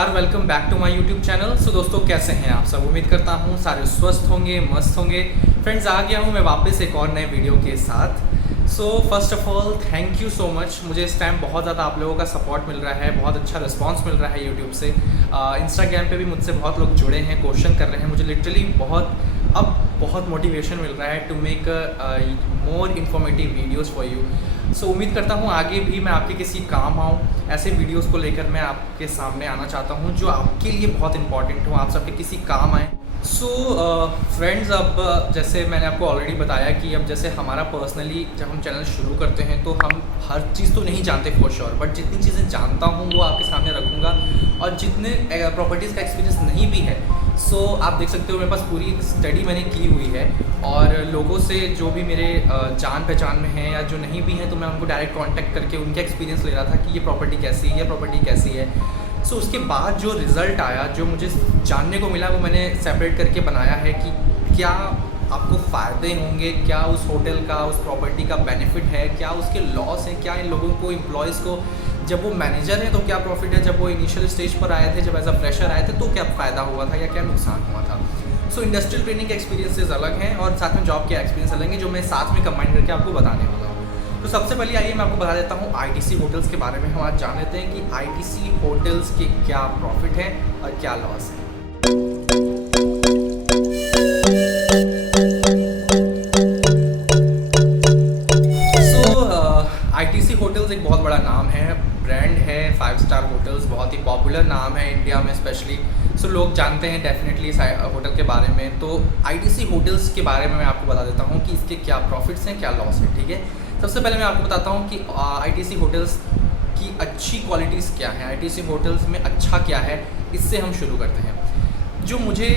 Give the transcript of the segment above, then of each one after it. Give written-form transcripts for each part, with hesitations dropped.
नमस्कार, welcome back to my YouTube channel. So दोस्तों, कैसे हैं आप सब? उम्मीद करता हूँ सारे स्वस्थ होंगे, मस्त होंगे। फ्रेंड्स, आ गया हूँ मैं वापस एक और नए वीडियो के साथ। So first of all thank you so much. मुझे इस टाइम बहुत ज़्यादा आप लोगों का सपोर्ट मिल रहा है, बहुत अच्छा रिस्पांस मिल रहा है यूट्यूब से। इंस्टाग्राम पे भी मुझसे बहुत लोग जुड़े हैं, क्वेश्चन कर रहे हैं। मुझे लिटरली बहुत मोटिवेशन मिल रहा है to make more informative videos for you. So उम्मीद करता हूँ आगे भी मैं आपके किसी काम आऊँ। ऐसे वीडियोस को लेकर मैं आपके सामने आना चाहता हूँ जो आपके लिए बहुत इंपॉर्टेंट हो, आप सबके किसी काम आए। सो फ्रेंड्स, अब जैसे मैंने आपको ऑलरेडी बताया कि अब जैसे हमारा पर्सनली जब हम चैनल शुरू करते हैं तो हम हर चीज़ तो नहीं जानते फॉर श्योर, बट जितनी चीज़ें जानता हूँ वो आपके सामने रखूँगा। और जितने प्रॉपर्टीज़ का एक्सपीरियंस नहीं भी है, सो आप देख सकते हो मेरे पास पूरी स्टडी मैंने की हुई है। और लोगों से जो भी मेरे जान पहचान में हैं या जो नहीं भी हैं, तो मैं उनको डायरेक्ट कांटेक्ट करके उनके एक्सपीरियंस ले रहा था कि ये प्रॉपर्टी कैसी है, ये प्रॉपर्टी कैसी है। सो उसके बाद जो रिज़ल्ट आया, जो मुझे जानने को मिला, वो मैंने सेपरेट करके बनाया है कि क्या आपको फ़ायदे होंगे, क्या उस होटल का, उस प्रॉपर्टी का बेनिफिट है, क्या उसके लॉस हैं, क्या इन लोगों को, एम्प्लॉयज़ को जब वो मैनेजर हैं तो क्या प्रॉफिट है, जब वो इनिशियल स्टेज पर आए थे, जब एज अ फ्रेशर आए थे तो क्या फ़ायदा हुआ था या क्या नुकसान हुआ था। सो इंडस्ट्रियल ट्रेनिंग के एक्सपीरियंसेस अलग हैं और साथ में जॉब के एक्सपीरियंस अलग हैं, जो मैं साथ में कंबाइन करके आपको बताने वाला हूँ। तो सबसे पहले आइए मैं आपको बता देता हूँ आईटीसी होटल्स के बारे में। हम आज जान लेते हैं कि आईटीसी होटल्स के क्या प्रॉफिट है और क्या लॉस है। आईटीसी होटल्स एक बहुत बड़ा नाम है, ब्रांड है, 5 स्टार होटल्स, बहुत ही पॉपुलर नाम है इंडिया में स्पेशली। सो लोग जानते हैं डेफिनेटली इस होटल के बारे में। तो आईटीसी होटल्स के बारे में मैं आपको बता देता हूँ कि इसके क्या प्रॉफिट्स हैं, क्या लॉस है। ठीक है, सबसे पहले मैं आपको बताता हूँ कि आईटीसी होटल्स की अच्छी क्वालिटीज़ क्या हैं, आईटीसी होटल्स में अच्छा क्या है। इससे हम शुरू करते हैं। जो मुझे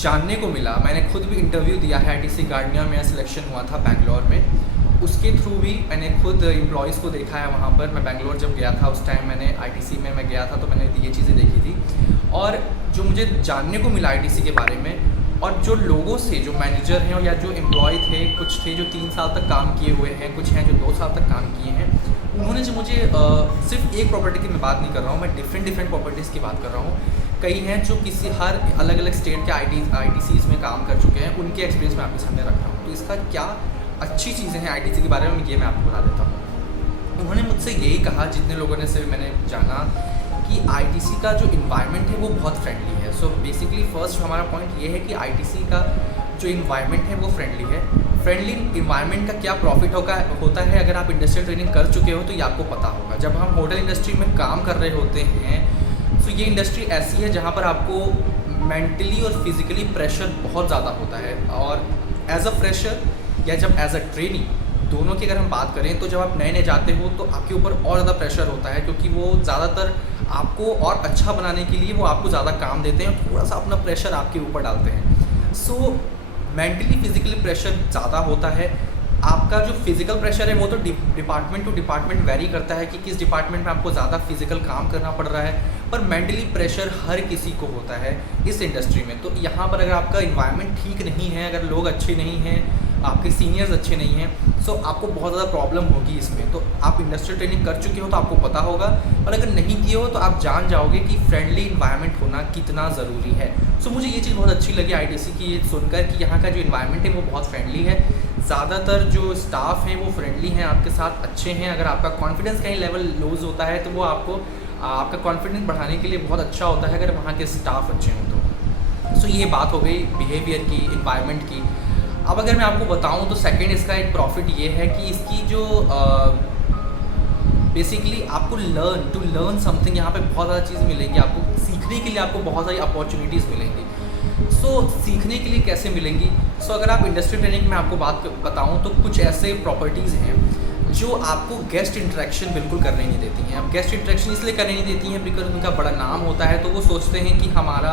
जानने को मिला, मैंने खुद भी इंटरव्यू दिया है आईटीसी गार्डनियर, मेरा सिलेक्शन हुआ था बैंगलोर में। उसके थ्रू भी मैंने खुद एम्प्लॉयज़ को देखा है वहाँ पर। मैं बैंगलोर जब गया था उस टाइम मैंने आईटीसी में मैं गया था, तो मैंने ये चीज़ें देखी थी। और जो मुझे जानने को मिला आईटीसी के बारे में, और जो लोगों से, जो मैनेजर हैं या जो एम्प्लॉय थे, कुछ थे जो 3 साल तक काम किए हुए हैं, कुछ हैं जो 2 साल तक काम किए हैं, उन्होंने जो मुझे सिर्फ एक प्रॉपर्टी की मैं बात नहीं कर रहा हूँ, मैं डिफरेंट प्रॉपर्टीज़ की बात कर रहा हूँ। कई हैं जो किसी हर अलग अलग स्टेट के आईटीसीज़ में काम कर चुके हैं, उनके एक्सपीरियंस मैं आपके सामने रख रहा हूँ। तो इसका क्या अच्छी चीज़ें हैं आईटीसी के बारे में, ये मैं आपको बता देता हूँ। उन्होंने मुझसे यही कहा, जितने लोगों ने से मैंने जाना, कि आईटीसी का जो इन्वायरमेंट है वो बहुत फ्रेंडली है। सो बेसिकली फर्स्ट हमारा पॉइंट ये है कि आईटीसी का जो इन्वायरमेंट है वो फ्रेंडली है। फ्रेंडली इन्वायरमेंट का क्या प्रॉफिट होता है, अगर आप इंडस्ट्रियल ट्रेनिंग कर चुके हो तो ये आपको पता होगा। जब हम होटल इंडस्ट्री में काम कर रहे होते हैं, तो ये इंडस्ट्री ऐसी है जहाँ पर आपको मेंटली और फिज़िकली प्रेशर बहुत ज़्यादा होता है। और एज अ फ्रेशर या जब एज अ ट्रेनी, दोनों की अगर हम बात करें, तो जब आप नए जाते हो तो आपके ऊपर और ज़्यादा प्रेशर होता है, क्योंकि वो ज़्यादातर आपको और अच्छा बनाने के लिए वो आपको ज़्यादा काम देते हैं और थोड़ा सा अपना प्रेशर आपके ऊपर डालते हैं। सो मेंटली फिज़िकली प्रेशर ज़्यादा होता है। आपका जो फिज़िकल प्रेशर है वो तो डिपार्टमेंट टू डिपार्टमेंट वेरी करता है कि किस डिपार्टमेंट में आपको ज़्यादा फिज़िकल काम करना पड़ रहा है, पर मेंटली प्रेशर हर किसी को होता है इस इंडस्ट्री में। तो यहाँ पर अगर आपका इन्वायरमेंट ठीक नहीं है, अगर लोग अच्छे नहीं हैं, आपके सीनियर्स अच्छे नहीं हैं, सो आपको बहुत ज़्यादा प्रॉब्लम होगी इसमें। तो आप इंडस्ट्रियल ट्रेनिंग कर चुके हो तो आपको पता होगा, और अगर नहीं किए हो तो आप जान जाओगे कि फ्रेंडली इन्वायरमेंट होना कितना ज़रूरी है। सो मुझे ये चीज़ बहुत अच्छी लगी आईटीसी की, ये सुनकर कि यहाँ का जो इन्वायरमेंट है वो बहुत फ्रेंडली है। ज़्यादातर जो स्टाफ हैं वो फ्रेंडली हैं, आपके साथ अच्छे हैं। अगर आपका कॉन्फिडेंस कहीं लेवल लूज़ होता है तो वो आपको आपका कॉन्फिडेंस बढ़ाने के लिए बहुत अच्छा होता है, अगर वहाँ के स्टाफ अच्छे हों तो। सो ये बात हो गई बिहेवियर की, इन्वायरमेंट की। अब अगर मैं आपको बताऊं तो सेकंड इसका एक प्रॉफिट ये है कि इसकी जो बेसिकली आपको लर्न समथिंग, यहाँ पे बहुत ज़्यादा चीज़ मिलेंगी आपको सीखने के लिए, आपको बहुत सारी अपॉर्चुनिटीज़ मिलेंगी। सो सीखने के लिए कैसे मिलेंगी? सो अगर आप इंडस्ट्री ट्रेनिंग में आपको बात बताऊं तो कुछ ऐसे प्रॉपर्टीज़ हैं जो आपको गेस्ट इंटरेक्शन बिल्कुल करने नहीं देती हैं। अब गेस्ट इंटरेक्शन इसलिए करने नहीं देती हैं बिकॉज उनका बड़ा नाम होता है, तो वो सोचते हैं कि हमारा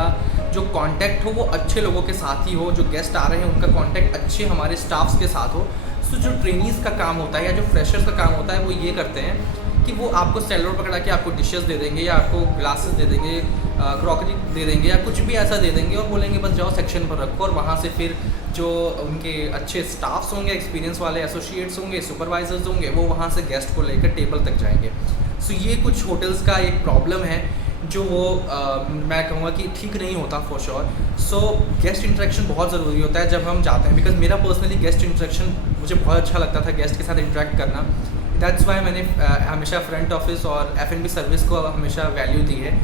जो कांटेक्ट हो वो अच्छे लोगों के साथ ही हो, जो गेस्ट आ रहे हैं उनका कांटेक्ट अच्छे हमारे स्टाफ्स के साथ हो। सो जो ट्रेनीज़ का काम होता है या जो फ्रेशर्स का काम होता है, वो ये करते हैं कि वो आपको सेलर पकड़ा के आपको डिशेस दे देंगे, या आपको ग्लासेस दे देंगे, क्रॉकरी दे देंगे, या कुछ भी ऐसा दे देंगे, और बोलेंगे बस जाओ सेक्शन पर रखो। और वहाँ से फिर जो उनके अच्छे स्टाफ्स होंगे, एक्सपीरियंस वाले एसोसिएट्स होंगे, सुपरवाइजर्स होंगे, वो वहाँ से गेस्ट को लेकर टेबल तक जाएंगे। सो ये कुछ होटल्स का एक प्रॉब्लम है। जो वो मैं कहूँगा कि ठीक नहीं होता for sure. So guest interaction बहुत ज़रूरी होता है जब हम जाते हैं, बिकॉज मेरा पर्सनली गेस्ट इंटरेक्शन मुझे बहुत अच्छा लगता था, गेस्ट के साथ इंटरेक्ट करना। दैट्स वाई मैंने हमेशा फ्रंट ऑफिस और F&B सर्विस को हमेशा वैल्यू दी है।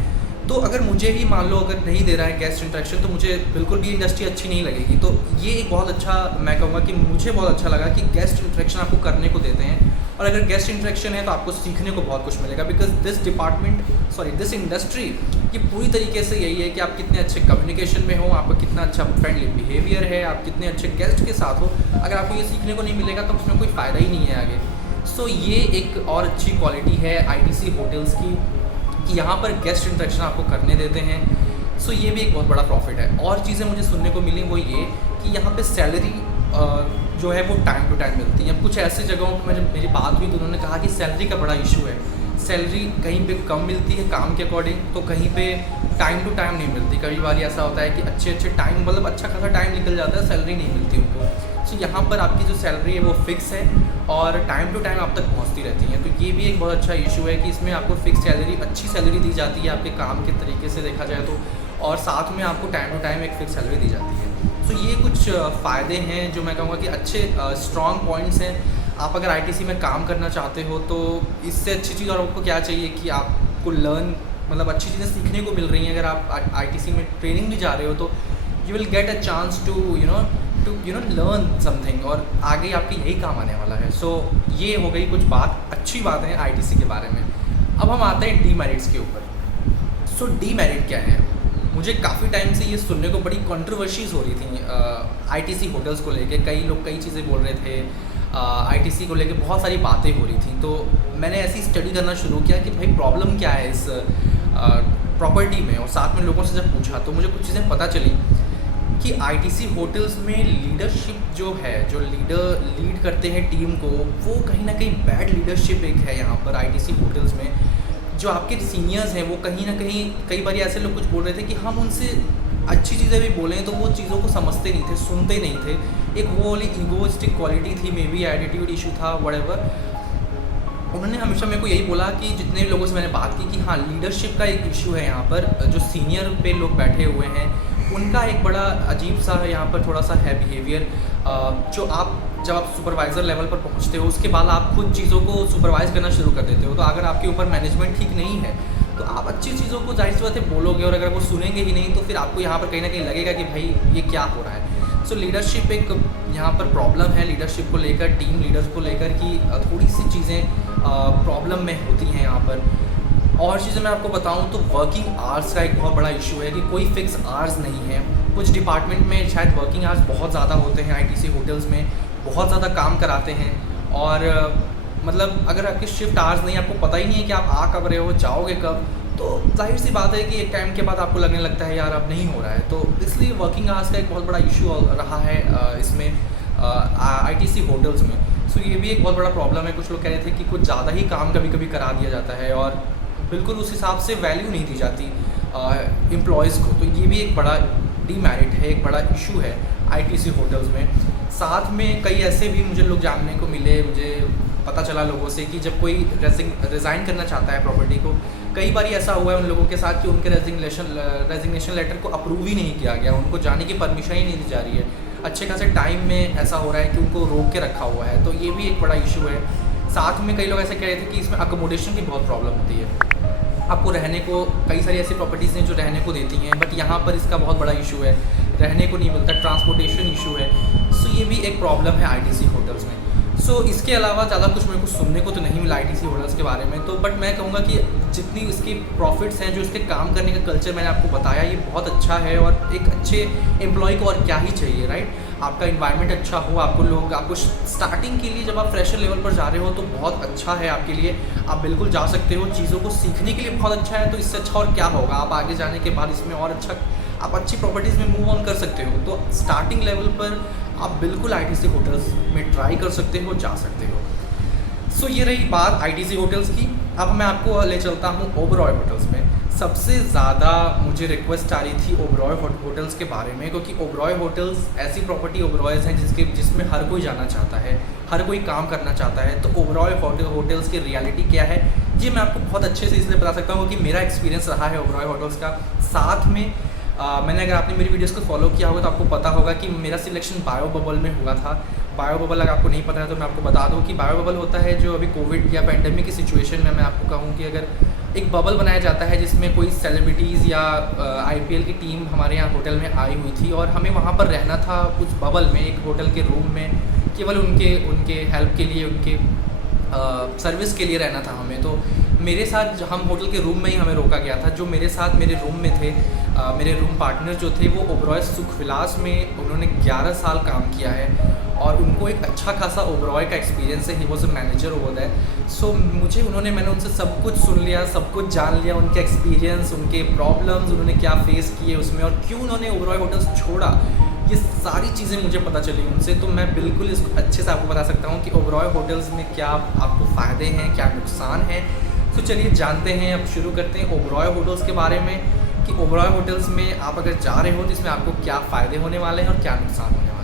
तो अगर मुझे ही मान लो अगर नहीं दे रहा है गेस्ट इंटरेक्शन, तो मुझे बिल्कुल भी इंडस्ट्री अच्छी नहीं लगेगी। तो ये एक बहुत अच्छा, मैं कहूँगा कि मुझे बहुत अच्छा लगा कि गेस्ट इंटरेक्शन आपको करने को देते हैं, और अगर गेस्ट इंटरेक्शन है तो आपको सीखने को बहुत कुछ मिलेगा। बिकॉज दिस इंडस्ट्री ये पूरी तरीके से यही है कि आप कितने अच्छे कम्युनिकेशन में हो, आपका कितना अच्छा फ्रेंडली बिहेवियर है, आप कितने अच्छे गेस्ट के साथ हो। अगर आपको ये सीखने को नहीं मिलेगा तो उसमें कोई फ़ायदा ही नहीं है आगे। सो ये एक और अच्छी क्वालिटी है ITC होटल्स की कि यहाँ पर गेस्ट इंटरेक्शन आपको करने देते हैं। सो ये भी एक बहुत बड़ा प्रॉफिट है। और चीज़ें मुझे सुनने को मिली वो ये कि यहाँ पे सैलरी जो है वो टाइम टू टाइम मिलती है। कुछ ऐसी जगहों पर मेरी बात हुई तो उन्होंने कहा कि सैलरी का बड़ा इशू है, सैलरी कहीं पे कम मिलती है काम के अकॉर्डिंग, तो कहीं पे टाइम टू टाइम नहीं मिलती। कई बार ऐसा होता है कि अच्छे टाइम, मतलब अच्छा खासा टाइम निकल जाता है, सैलरी नहीं मिलती उनको। सो यहाँ पर आपकी जो सैलरी है वो फिक्स है और टाइम टू टाइम आप तक पहुँचती रहती हैं। तो ये भी एक बहुत अच्छा इशू है कि इसमें आपको फिक्स सैलरी, अच्छी सैलरी दी जाती है आपके काम के तरीके से देखा जाए तो, और साथ में आपको टाइम टू टाइम एक फिक्स सैलरी दी जाती है। तो ये कुछ फ़ायदे हैं जो मैं कहूँगा कि अच्छे स्ट्रॉन्ग पॉइंट्स हैं। आप अगर ITC में काम करना चाहते हो तो इससे अच्छी चीज़ और आपको क्या चाहिए कि आपको मतलब अच्छी चीज़ें सीखने को मिल रही हैं। अगर आप ITC में ट्रेनिंग भी जा रहे हो तो you will get a chance to you know learn something, और आगे आपके यही काम आने वाला है। सो ये हो गई कुछ अच्छी बातें हैं ITC के बारे में। अब हम आते हैं डीमेरिट्स के ऊपर। सो डीमेरिट क्या है? मुझे काफ़ी टाइम से ये सुनने को बड़ी कंट्रोवर्सीज हो रही थी ITC होटल्स को लेके। कई लोग कई चीज़ें बोल रहे थे, ITC को लेके बहुत सारी बातें हो रही थी। तो मैंने ऐसी स्टडी करना शुरू किया कि भाई प्रॉब्लम क्या है इस प्रॉपर्टी में, और साथ में लोगों से जब पूछा तो मुझे कुछ चीज़ें पता चली कि ITC होटल्स में लीडरशिप जो है, जो लीड करते हैं टीम को, वो कहीं ना कहीं बैड लीडरशिप एक है यहाँ पर ITC होटल्स में। जो आपके सीनियर्स हैं वो कहीं ना कहीं, कई बार ऐसे लोग कुछ बोल रहे थे कि हम उनसे अच्छी चीज़ें भी बोलें तो वो चीज़ों को समझते नहीं थे, सुनते नहीं थे। एक वो वाली ईगोइस्टिक क्वालिटी थी, मे बी एटीट्यूड इशू था, व्हाटएवर। उन्होंने हमेशा मेरे को यही बोला कि जितने भी लोगों से मैंने बात की कि हाँ, लीडरशिप का एक इशू है यहाँ पर। जो सीनियर पे लोग बैठे हुए हैं उनका एक बड़ा अजीब सा यहाँ पर थोड़ा सा है बिहेवियर। जो जब आप सुपरवाइज़र लेवल पर पहुँचते हो उसके बाद आप खुद चीज़ों को सुपरवाइज़ करना शुरू कर देते हो। तो अगर आपके ऊपर मैनेजमेंट ठीक नहीं है तो आप अच्छी चीज़ों को जाहिर सी बात है बोलोगे, और अगर वो सुनेंगे ही नहीं तो फिर आपको यहाँ पर कहीं ना कहीं लगेगा कि भाई ये क्या हो रहा है। सो लीडरशिप एक यहाँ पर प्रॉब्लम है, लीडरशिप को लेकर, टीम लीडर्स को लेकर कि थोड़ी सी चीज़ें प्रॉब्लम में होती हैं यहाँ पर। और चीज़ें मैं आपको बताऊं तो वर्किंग आवर्स का एक बहुत बड़ा इशू है कि कोई फिक्स आवर्स नहीं है। कुछ डिपार्टमेंट में शायद वर्किंग आवर्स बहुत ज़्यादा होते हैं, ITC होटल्स में बहुत ज़्यादा काम कराते हैं, और मतलब अगर आपकी शिफ्ट आवर्स नहीं, आपको पता ही नहीं है कि आप आ कब रहे हो, जाओगे कब, तो जाहिर सी बात है कि एक टाइम के बाद आपको लगने लगता है यार अब नहीं हो रहा है। तो इसलिए वर्किंग आवर्स का एक बहुत बड़ा इशू रहा है इसमें ITC होटल्स में। सो ये भी एक बहुत बड़ा प्रॉब्लम है। कुछ लोग कह रहे थे कि कुछ ज़्यादा ही काम कभी कभी करा दिया जाता है और बिल्कुल उस हिसाब से वैल्यू नहीं दी जाती एम्प्लॉयज़ को। तो ये भी एक बड़ा डीमेरिट है, एक बड़ा इशू है ITC होटल्स में। साथ में कई ऐसे भी मुझे लोग जानने को मिले, मुझे पता चला लोगों से कि जब कोई रिज़ाइन करना चाहता है प्रॉपर्टी को, कई बार ऐसा हुआ है उन लोगों के साथ कि उनके रेजिग्नेशन लेटर को अप्रूव ही नहीं किया गया, उनको जाने की परमिशन ही नहीं दी जा रही है। अच्छे खासे टाइम में ऐसा हो रहा है कि उनको रोक के रखा हुआ है। तो ये भी एक बड़ा इशू है। साथ में कई लोग ऐसे कह रहे थे कि इसमें अकोमोडेशन की बहुत प्रॉब्लम होती है। आपको रहने को, कई सारी ऐसी प्रॉपर्टीज़ हैं जो रहने को देती हैं, बट यहाँ पर इसका बहुत बड़ा इशू है, रहने को नहीं मिलता, ट्रांसपोर्टेशन इशू है। सो ये भी एक प्रॉब्लम है ITC होटल्स में। सो इसके अलावा ज़्यादा कुछ मेरे को सुनने को तो नहीं मिला ITC होटल्स के बारे में। तो बट मैं कहूँगा कि जितनी इसकी प्रॉफिट्स हैं, जो इसके काम करने का कल्चर मैंने आपको बताया, ये बहुत अच्छा है। और एक अच्छे एम्प्लॉय को और क्या ही चाहिए, राइट? आपका इन्वायरमेंट अच्छा हो, आपको स्टार्टिंग के लिए जब आप फ्रेशर लेवल पर जा रहे हो तो बहुत अच्छा है आपके लिए। आप बिल्कुल जा सकते हो, चीज़ों को सीखने के लिए बहुत अच्छा है। तो इससे अच्छा और क्या होगा? आप आगे जाने के बाद इसमें और अच्छा, आप अच्छी प्रॉपर्टीज़ में मूव ऑन कर सकते हो। तो स्टार्टिंग लेवल पर आप बिल्कुल ITC होटल्स में ट्राई कर सकते हो, जा सकते हो। सो ये रही बात ITC होटल्स की। अब मैं आपको ले चलता हूँ ओबरॉय होटल्स में। सबसे ज़्यादा मुझे रिक्वेस्ट आ रही थी ओबरॉय होटल्स के बारे में, क्योंकि ओबरॉय होटल्स ऐसी प्रॉपर्टी ओबरॉयज़ हैं जिसमें हर कोई जाना चाहता है, हर कोई काम करना चाहता है। तो ओबरॉय होटल्स की रियलिटी क्या है ये मैं आपको बहुत अच्छे से इसलिए बता सकता हूँ कि मेरा एक्सपीरियंस रहा है ओबरॉय होटल्स का। साथ में मैंने, अगर आपने मेरी वीडियोस को फॉलो किया होगा तो आपको पता होगा कि मेरा सिलेक्शन बायो बबल में हुआ था। बायो बबल अगर आपको नहीं पता है तो मैं आपको बता दूं कि बायो बबल होता है जो अभी कोविड या पेंडेमिक की सिचुएशन में मैं आपको कहूँ कि अगर एक बबल बनाया जाता है जिसमें कोई सेलिब्रिटीज़ या IPL की टीम हमारे यहाँ होटल में आई हुई थी और हमें वहाँ पर रहना था उस बबल में, एक होटल के रूम में, केवल उनके हेल्प के लिए, उनके सर्विस के लिए रहना था हमें। तो मेरे साथ हम होटल के रूम में ही हमें रोका गया था। जो मेरे साथ मेरे रूम में थे, मेरे रूम पार्टनर जो थे वो ओबरॉय सुखविलास में उन्होंने 11 साल काम किया है और उनको एक अच्छा खासा ओबरॉय का एक्सपीरियंस है। He was a manager over that. So मैंने उनसे सब कुछ सुन लिया, सब कुछ जान लिया, उनके एक्सपीरियंस, उनके प्रॉब्लम्स, उन्होंने क्या फेस किए उसमें और क्यों उन्होंने ओबरॉय होटल्स छोड़ा, ये सारी चीज़ें मुझे पता चली उनसे। तो मैं बिल्कुल इसको अच्छे से आपको बता सकता हूँ कि ओबरॉय होटल्स में क्या आपको फ़ायदे हैं, क्या नुकसान है। तो चलिए जानते हैं, अब शुरू करते हैं ओबरॉय होटल्स के बारे में कि ओबरॉय होटल्स में आप अगर जा रहे हो तो इसमें आपको क्या फ़ायदे होने वाले हैं और क्या नुकसान होने वाले हैं।